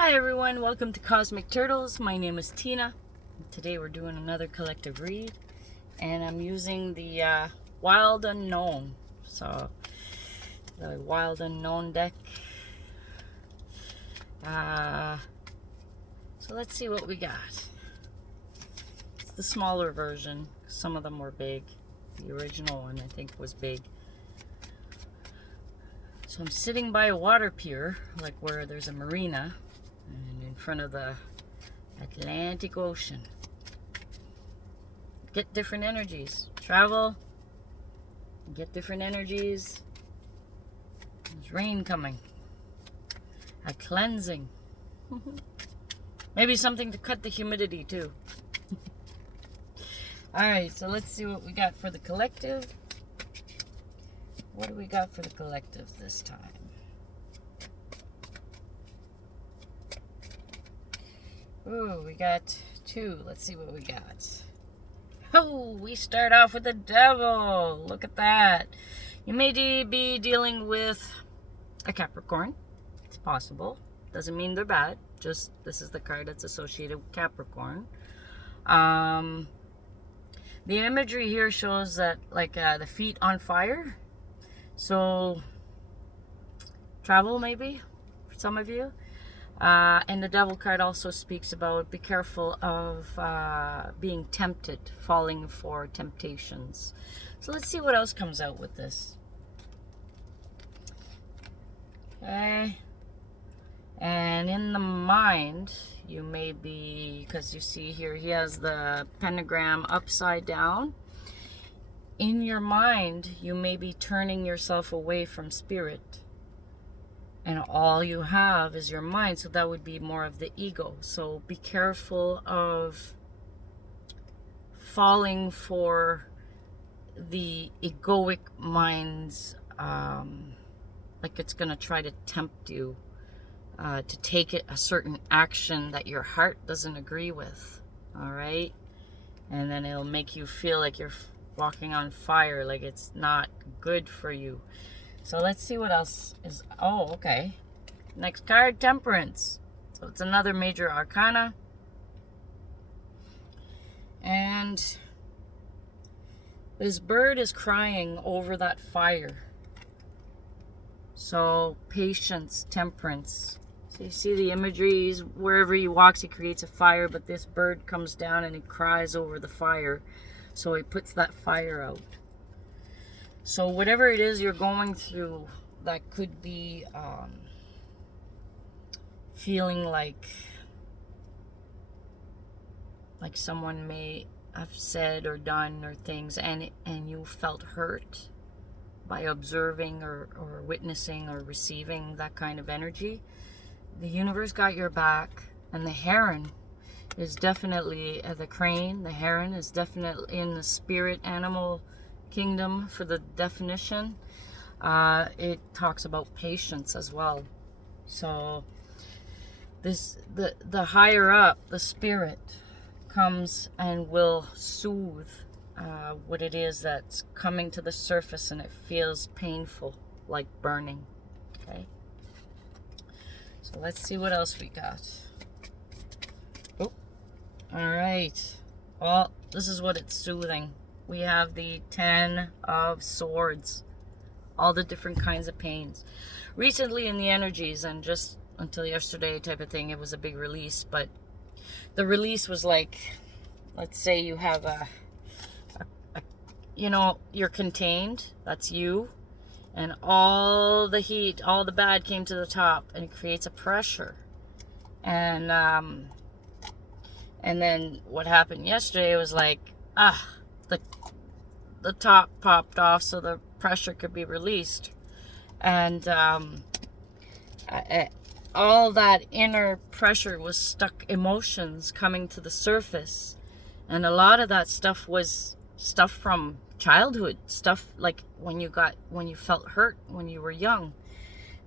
Hi everyone, welcome to Cosmic Turtles. My name is Tina. Today we're doing another collective read, and I'm using the Wild Unknown. So, the Wild Unknown deck. So let's see what we got. It's the smaller version. Some of them were big. The original one, I think, was big. So I'm sitting by a water pier, like where there's a marina, and in front of the Atlantic Ocean. Get different energies. Travel. Get different energies. There's rain coming. A cleansing. Maybe something to cut the humidity too. Alright, so let's see what we got for the collective. What do we got for the collective this time? Ooh, we got two. Let's see what we got. Oh, we start off with the devil. Look at that. You may be dealing with a Capricorn. It's possible. Doesn't mean they're bad. Just this is the card that's associated with Capricorn. The imagery here shows that like the feet on fire. So travel maybe for some of you. And the devil card also speaks about be careful of being tempted, falling for temptations. So let's see what else comes out with this. Okay. And in the mind, you may be, because you see here, he has the pentagram upside down. In your mind, you may be turning yourself away from spirit. And all you have is your mind, so that would be more of the ego. So be careful of falling for the egoic mind's, like it's going to try to tempt you to take a certain action that your heart doesn't agree with. All right? And then it'll make you feel like you're walking on fire, like it's not good for you. So let's see what else is. Oh, okay. Next card, Temperance. So it's another major arcana. And this bird is crying over that fire. So patience, temperance. So you see the imagery. Wherever he walks, he creates a fire. But this bird comes down and he cries over the fire. So he puts that fire out. So whatever it is you're going through, that could be feeling like someone may have said or done or things, and you felt hurt by observing or witnessing or receiving that kind of energy. The universe got your back, and the heron is definitely the crane. The heron is definitely in the spirit animal kingdom for the definition. It talks about patience as well. So the higher up, the spirit comes and will soothe what it is that's coming to the surface, and it feels painful, like burning. Okay, so let's see what else we got. Oh, all right. Well, this is what it's soothing. We have the 10 of Swords. All the different kinds of pains. Recently in the energies, and just until yesterday type of thing, it was a big release. But the release was like, let's say you have you're contained. That's you. And all the heat, all the bad came to the top, and it creates a pressure. And then what happened yesterday was like, the top popped off so the pressure could be released. And all that inner pressure was stuck emotions coming to the surface. And a lot of that stuff was stuff from childhood, stuff like when you felt hurt when you were young,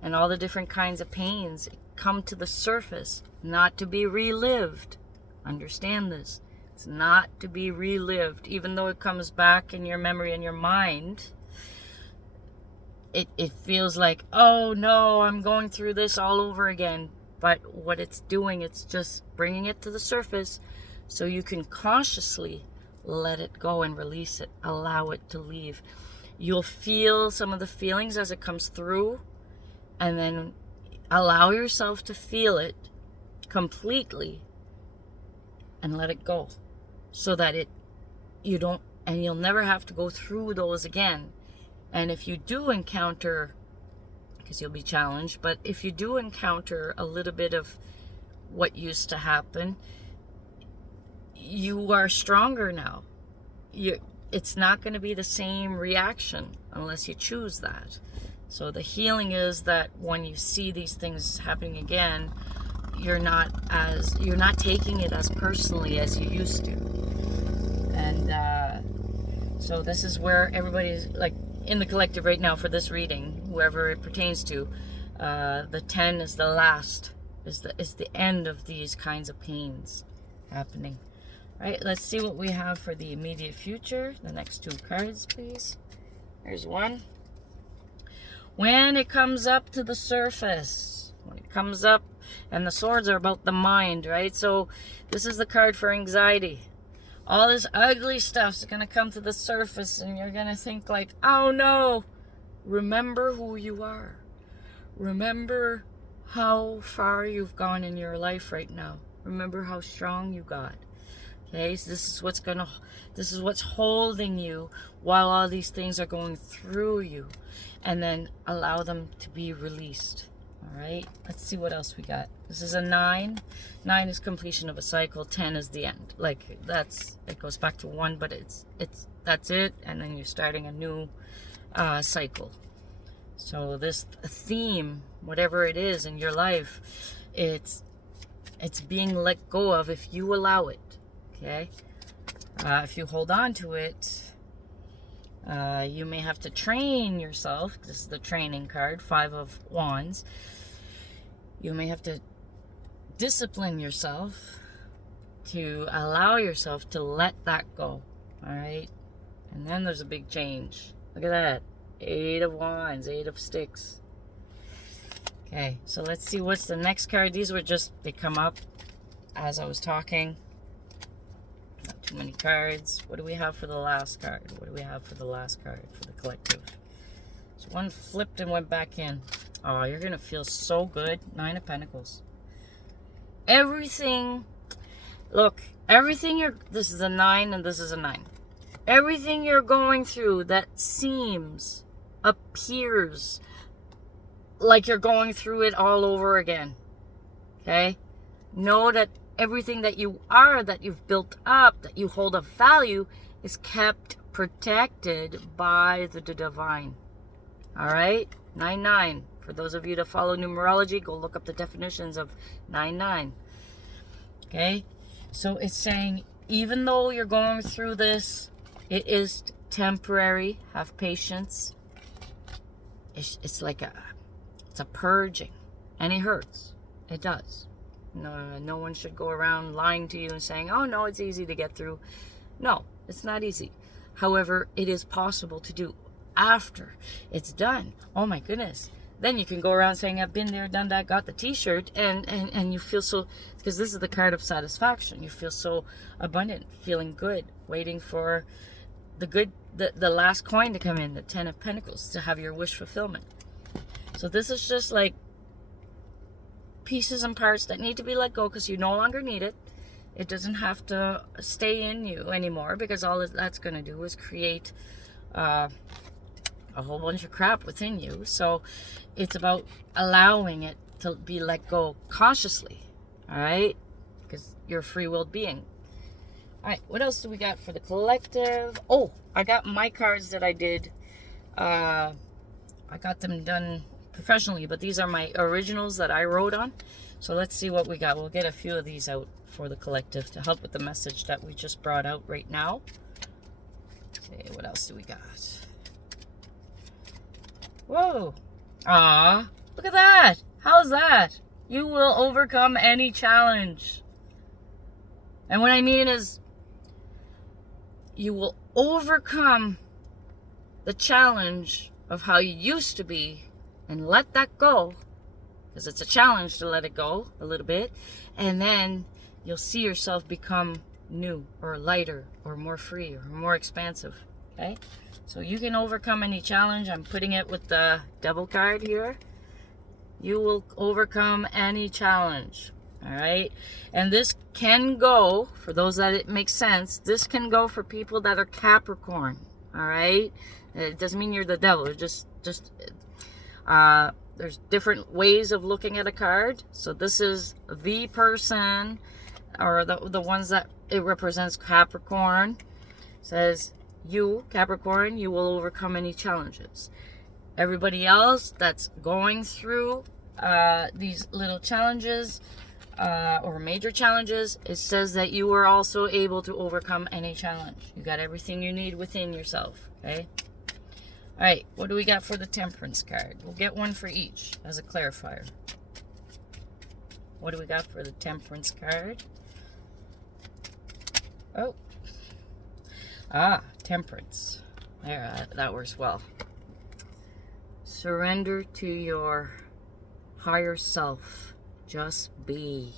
and all the different kinds of pains come to the surface, not to be relived. Understand this. It's not to be relived. Even though it comes back in your memory and your mind, it feels like, oh no, I'm going through this all over again. but what it's doing, it's just bringing it to the surface so you can consciously let it go and release it, allow it to leave. You'll feel some of the feelings as it comes through, and then allow yourself to feel it completely and let it go, so that you don't, and you'll never have to go through those again. And if you do encounter, because you'll be challenged, but if you do encounter a little bit of what used to happen, you are stronger now. It's not going to be the same reaction unless you choose that. So the healing is that when you see these things happening again, you're not taking it as personally as you used to. And so this is where everybody's like in the collective right now for this reading, whoever it pertains to. The 10 is the last, is the end of these kinds of pains happening. All right, let's see what we have for the immediate future. The next 2 cards, please. There's one. When it comes up to the surface, when it comes up, and the swords are about the mind, right? So this is the card for anxiety. All this ugly stuff's going to come to the surface, and you're going to think like, oh no. Remember who you are. Remember how far you've gone in your life right now. Remember how strong you got. Okay, so this is what's holding you while all these things are going through you, and then allow them to be released. All right, let's see what else we got. This is a 9. 9 is completion of a cycle. 10 is the end. Like it goes back to 1, but that's it, and then you're starting a new cycle. So this theme, whatever it is in your life, it's being let go of if you allow it. Okay, if you hold on to it, you may have to train yourself. This is the training card, 5 of Wands. You may have to discipline yourself to allow yourself to let that go. All right, and then there's a big change. Look at that, 8 of Wands, 8 of Sticks. Okay, so let's see what's the next card. These were just, they come up as I was talking. Not too many cards. What do we have for the last card? What do we have for the last card for the collective? So one flipped and went back in. Oh, you're going to feel so good. 9 of Pentacles. Everything, look, everything this is a 9 and this is a 9. Everything you're going through that appears like you're going through it all over again. Okay? Know that everything that you are, that you've built up, that you hold of value, is kept protected by the divine. All right? 9-9. For those of you that follow numerology, go look up the definitions of 9-9. Okay? So it's saying, even though you're going through this, it is temporary. Have patience. It's like it's a purging. And it hurts. It does. No one should go around lying to you and saying, oh no, it's easy to get through. No, it's not easy. However, it is possible to do after it's done. Oh my goodness. Then you can go around saying, I've been there, done that, got the t-shirt, and you feel so, because this is the card of satisfaction. You feel so abundant, feeling good, waiting for the last coin to come in, the 10 of Pentacles, to have your wish fulfillment. So this is just like pieces and parts that need to be let go because you no longer need it. It doesn't have to stay in you anymore, because all that's going to do is create a whole bunch of crap within you. So it's about allowing it to be let go consciously. All right, because you're a free-willed being. All right, what else do we got for the collective? Oh, I got my cards that I did. I got them done professionally, but these are my originals that I wrote on. So let's see what we got. We'll get a few of these out for the collective to help with the message that we just brought out right now. Okay, what else do we got? Whoa. Aw, look at that. How's that? You will overcome any challenge. And what I mean is, you will overcome the challenge of how you used to be and let that go, because it's a challenge to let it go a little bit. And then you'll see yourself become new or lighter or more free or more expansive. Okay? So you can overcome any challenge. I'm putting it with the Devil card here. You will overcome any challenge. All right? And this can go, for those that it makes sense, this can go for people that are Capricorn. All right? It doesn't mean you're the devil. It just there's different ways of looking at a card. So this is the person, or the ones that it represents. Capricorn says, you, Capricorn, you will overcome any challenges. Everybody else that's going through these little challenges or major challenges, it says that you are also able to overcome any challenge. You got everything you need within yourself. Okay? All right, what do we got for the Temperance card? We'll get one for each as a clarifier. What do we got for the Temperance card? Oh. Temperance. There, that works well. Surrender to your higher self. Just be.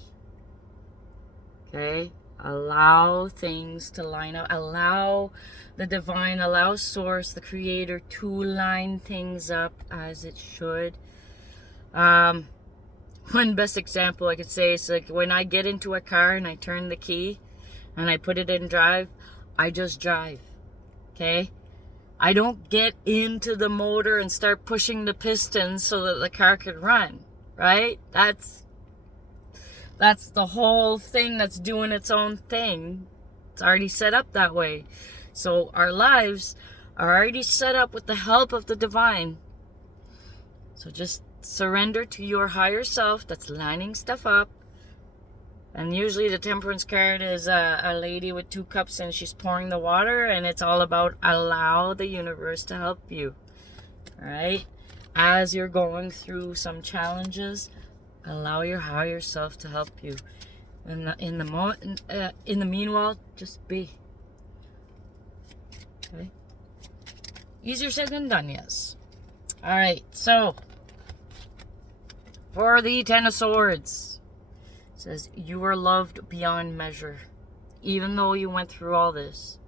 Okay? Allow things to line up. Allow the divine, allow source, the creator, to line things up as it should. One best example I could say is like when I get into a car and I turn the key and I put it in drive, I just drive. Okay? I don't get into the motor and start pushing the pistons so that the car can run. Right? That's the whole thing that's doing its own thing. It's already set up that way. So our lives are already set up with the help of the divine. So just surrender to your higher self that's lining stuff up. And usually the Temperance card is a lady with 2 cups and she's pouring the water, and it's all about allow the universe to help you. All right? As you're going through some challenges, allow your higher self to help you. And in the meanwhile, just be. Okay? Easier said than done, yes. All right, so for the Ten of Swords, it says you are loved beyond measure, even though you went through all this.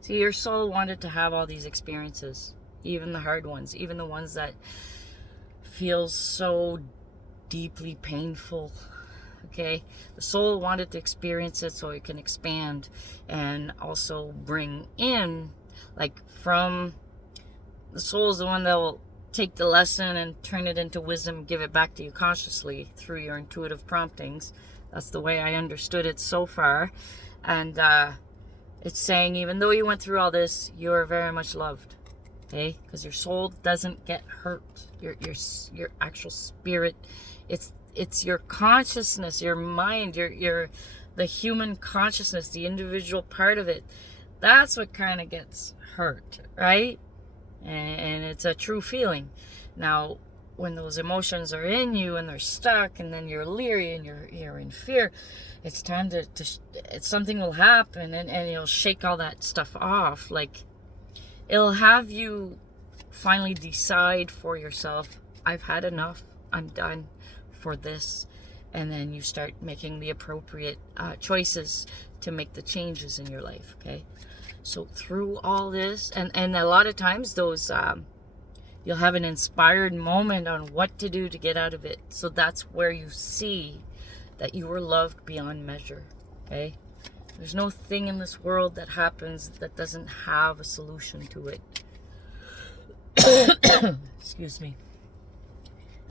See, your soul wanted to have all these experiences, even the hard ones, even the ones that feel so deeply painful. Okay, the soul wanted to experience it so it can expand and also bring in, like, from the soul is the one that will take the lesson and turn it into wisdom, give it back to you consciously through your intuitive promptings. That's the way I understood it so far. And it's saying, even though you went through all this, you are very much loved. Okay, because your soul doesn't get hurt. Your actual spirit, it's your consciousness, your mind, your the human consciousness, the individual part of it. That's what kind of gets hurt, right? And it's a true feeling. Now, when those emotions are in you and they're stuck, and then you're leery and you're in fear, it's time to something will happen and it'll shake all that stuff off. Like, it'll have you finally decide for yourself, I've had enough, I'm done for this. And then you start making the appropriate choices to make the changes in your life. Okay, so through all this, and a lot of times those you'll have an inspired moment on what to do to get out of it. So that's where you see that you were loved beyond measure. Okay, there's no thing in this world that happens that doesn't have a solution to it. Excuse me.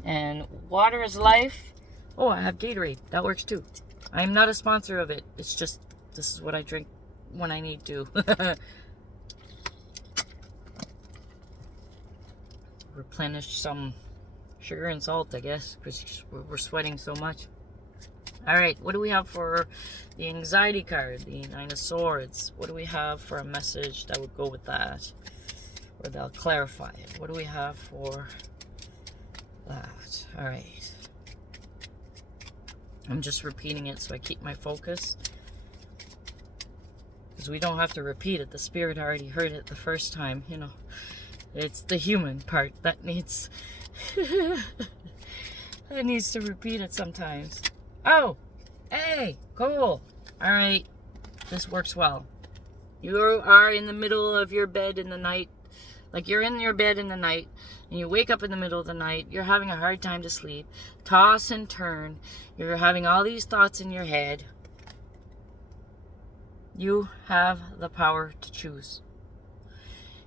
And water is life. Oh, I have Gatorade. That works too. I'm not a sponsor of it. It's just, this is what I drink when I need to. Replenish some sugar and salt, I guess, because we're sweating so much. All right, what do we have for the anxiety card, the Nine of Swords? What do we have for a message that would go with that? Or they'll clarify it. What do we have for that? All right. I'm just repeating it so I keep my focus. Because we don't have to repeat it. The spirit already heard it the first time, you know. It's the human part that needs It needs to repeat it sometimes. Oh, hey, cool. All right, this works well. You are in the middle of your bed in the night. Like you're in your bed in the night and you wake up in the middle of the night. You're having a hard time to sleep. Toss and turn. You're having all these thoughts in your head. You have the power to choose.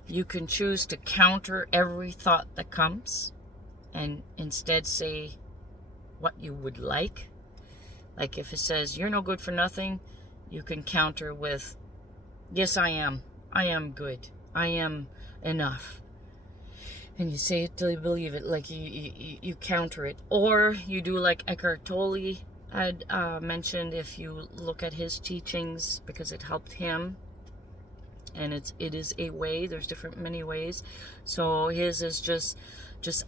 You can choose to counter every thought that comes and instead say what you would like. Like if it says you're no good for nothing, you can counter with, yes, I am. I am good. I am enough. And you say it till you believe it, like you counter it. Or you do like Eckhart Tolle had mentioned, if you look at his teachings, because it helped him. And it is a way. There's many ways. So his is just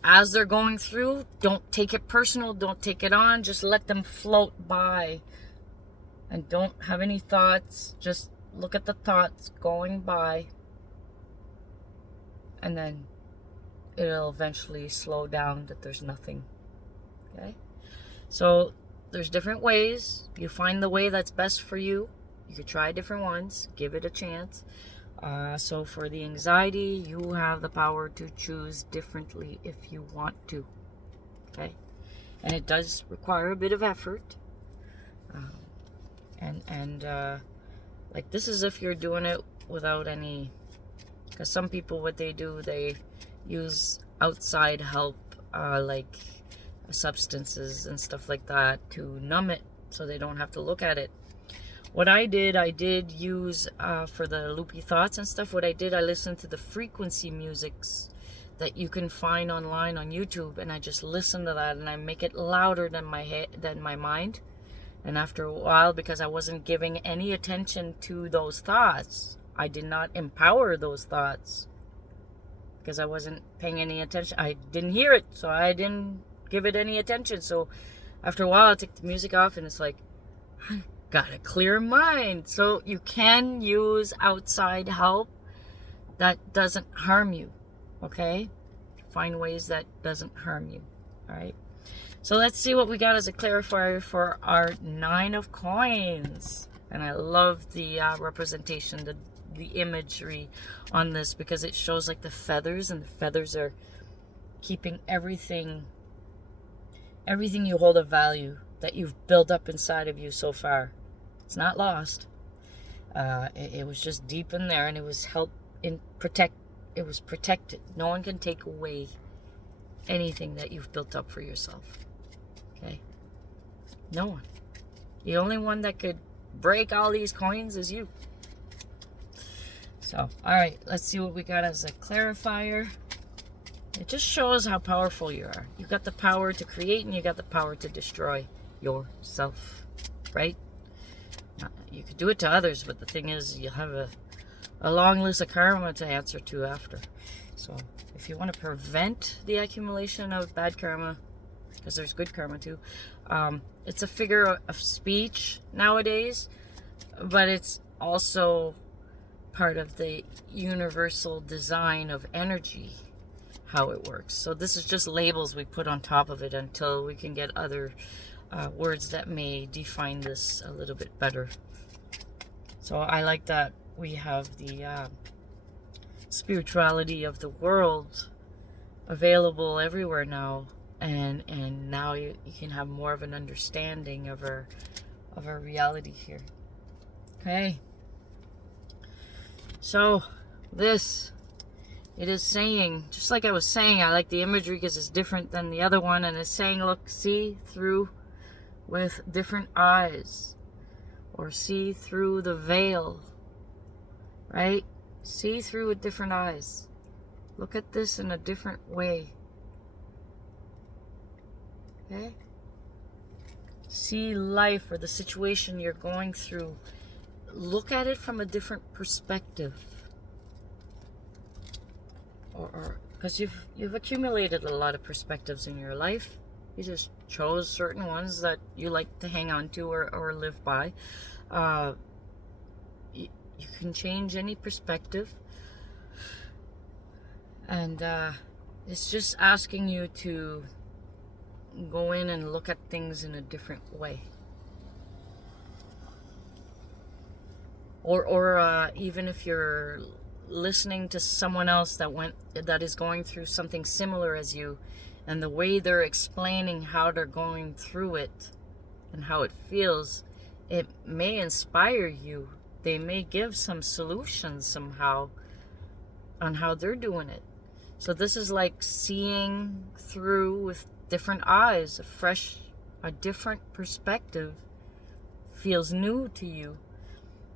as they're going through, don't take it personal, don't take it on, just let them float by. And don't have any thoughts, just look at the thoughts going by. And then it'll eventually slow down that there's nothing. Okay? So there's different ways. You find the way that's best for you. You could try different ones. Give it a chance. So for the anxiety, you have the power to choose differently if you want to. Okay? And it does require a bit of effort. Like this is if you're doing it without any, because some people, what they do, they use outside help, like substances and stuff like that to numb it so they don't have to look at it. What I did use for the loopy thoughts and stuff, I listened to the frequency musics that you can find online on YouTube, and I just listen to that and I make it louder than my mind. And after a while, because I wasn't giving any attention to those thoughts, I did not empower those thoughts because I wasn't paying any attention. I didn't hear it, so I didn't give it any attention. So after a while, I took the music off and it's like, I got a clear mind. So you can use outside help that doesn't harm you, okay? Find ways that doesn't harm you, all right? So let's see what we got as a clarifier for our 9 of coins. And I love the representation, the imagery on this, because it shows like the feathers, and the feathers are keeping everything you hold of value that you've built up inside of you so far. It's not lost. It was just deep in there, and it was it was protected. No one can take away anything that you've built up for yourself. Okay? No one. The only one that could break all these coins is you. So, alright, let's see what we got as a clarifier. It just shows how powerful you are. You got the power to create, and you got the power to destroy yourself. Right? You could do it to others, but the thing is, you'll have a long list of karma to answer to after. So, if you want to prevent the accumulation of bad karma, because there's good karma too, it's a figure of speech nowadays, but it's also part of the universal design of energy, how it works. So this is just labels we put on top of it until we can get other words that may define this a little bit better. So I like that we have the spirituality of the world available everywhere now, and now you can have more of an understanding of our reality here. Okay, so this, it is saying, just like I was saying, I like the imagery because it's different than the other one, and it's saying, look, see through with different eyes, or see through the veil, right? See through with different eyes. Look at this in a different way. Okay? See life or the situation you're going through. Look at it from a different perspective. Or because you've accumulated a lot of perspectives in your life. You just chose certain ones that you like to hang on to or live by. You can change any perspective. And it's just asking you to go in and look at things in a different way. Or even if you're listening to someone else that is going through something similar as you, and the way they're explaining how they're going through it and how it feels, it may inspire you. They may give some solutions somehow on how they're doing it. So this is like seeing through with different eyes, a different perspective feels new to you.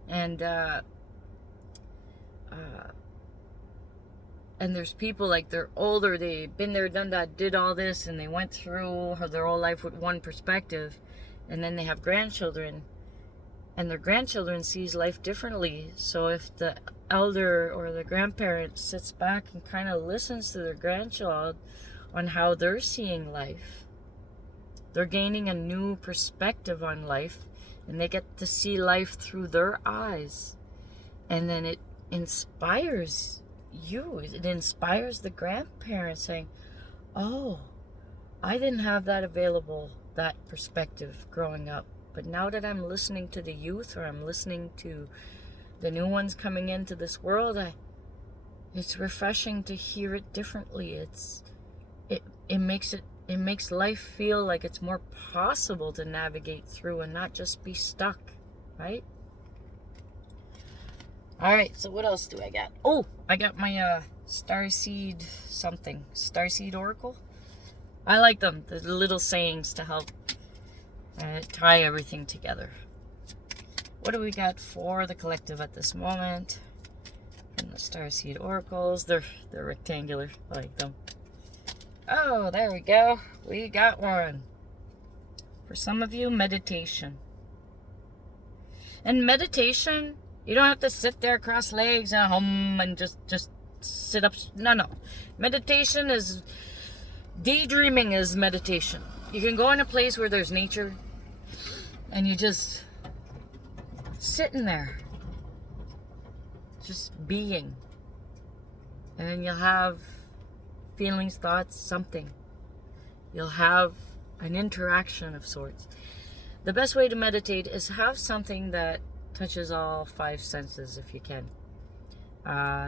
And there's people like they're older, they've been there, done that, did all this, and they went through their whole life with one perspective, and then they have grandchildren, and their grandchildren sees life differently. So if the elder or the grandparent sits back and kind of listens to their grandchild on how they're seeing life, they're gaining a new perspective on life, and they get to see life through their eyes. And then it inspires you. It inspires the grandparents saying, oh, I didn't have that available, that perspective growing up. But now that I'm listening to the youth, or I'm listening to the new ones coming into this world, it's refreshing to hear it differently. It makes life feel like it's more possible to navigate through and not just be stuck, right? All right, so what else do I got? Oh, I got my Starseed Oracle. I like them, the little sayings to help tie everything together. What do we got for the collective at this moment? From the Starseed Oracles, they're rectangular. I like them. Oh, there we go. We got one. For some of you, meditation. And meditation, you don't have to sit there cross legs and hum and just sit up. No. Meditation is, daydreaming is meditation. You can go in a place where there's nature and you just sitting there, just being. And then you'll have feelings, thoughts, something. You'll have an interaction of sorts. The best way to meditate is have something that touches all five senses if you can.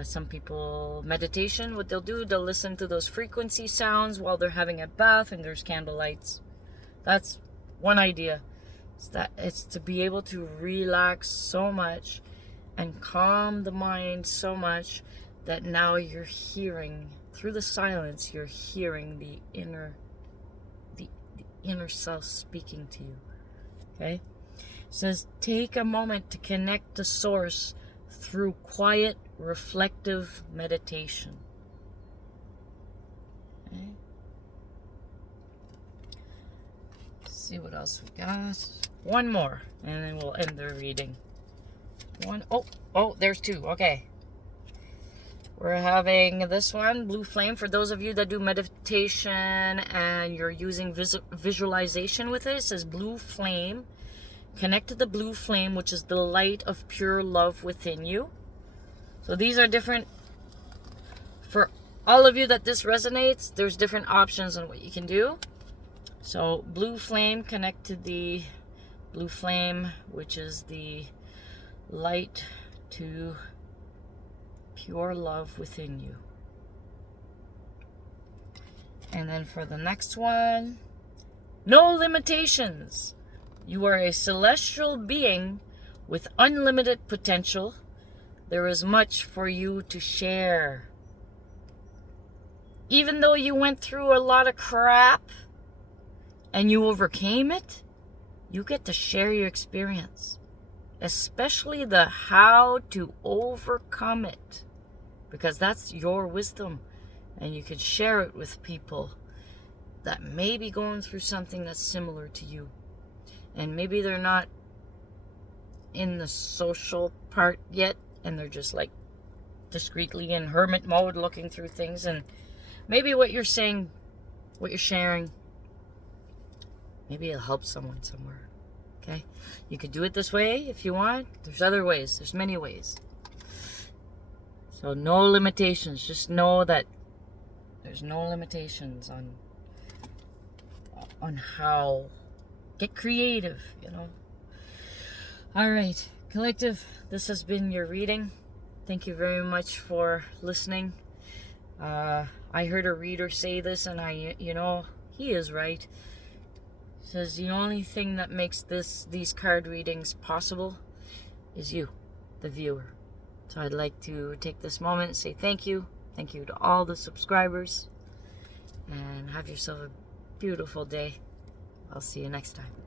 Some people, meditation, what they'll do, they'll listen to those frequency sounds while they're having a bath and there's candle lights. That's one idea. It's to be able to relax so much and calm the mind so much that now you're hearing, through the silence, you're hearing the inner self speaking to you. Okay? It says, take a moment to connect to source through quiet, reflective meditation. Okay? Let's see what else we got. One more, and then we'll end the reading. Oh, there's two. Okay. We're having this one, Blue Flame. For those of you that do meditation and you're using visualization with it says Blue Flame. Connect to the blue flame, which is the light of pure love within you. So these are different. For all of you that this resonates, there's different options on what you can do. So Blue Flame, connect to the Blue Flame, which is the light to pure love within you. And then for the next one, no limitations. You are a celestial being with unlimited potential. There is much for you to share. Even though you went through a lot of crap and you overcame it, you get to share your experience. Especially the how to overcome it. Because that's your wisdom. And you can share it with people that may be going through something that's similar to you. And maybe they're not in the social part yet, and they're just like discreetly in hermit mode looking through things. And maybe what you're saying, what you're sharing, maybe it'll help someone somewhere. Okay? You could do it this way if you want. There's other ways. There's many ways. So no limitations. Just know that there's no limitations on on how get creative, you know. All right, collective, this has been your reading. Thank you very much for listening. I heard a reader say this, and he is right. He says the only thing that makes these card readings possible is you, the viewer. So I'd like to take this moment and say thank you. Thank you to all the subscribers. And have yourself a beautiful day. I'll see you next time.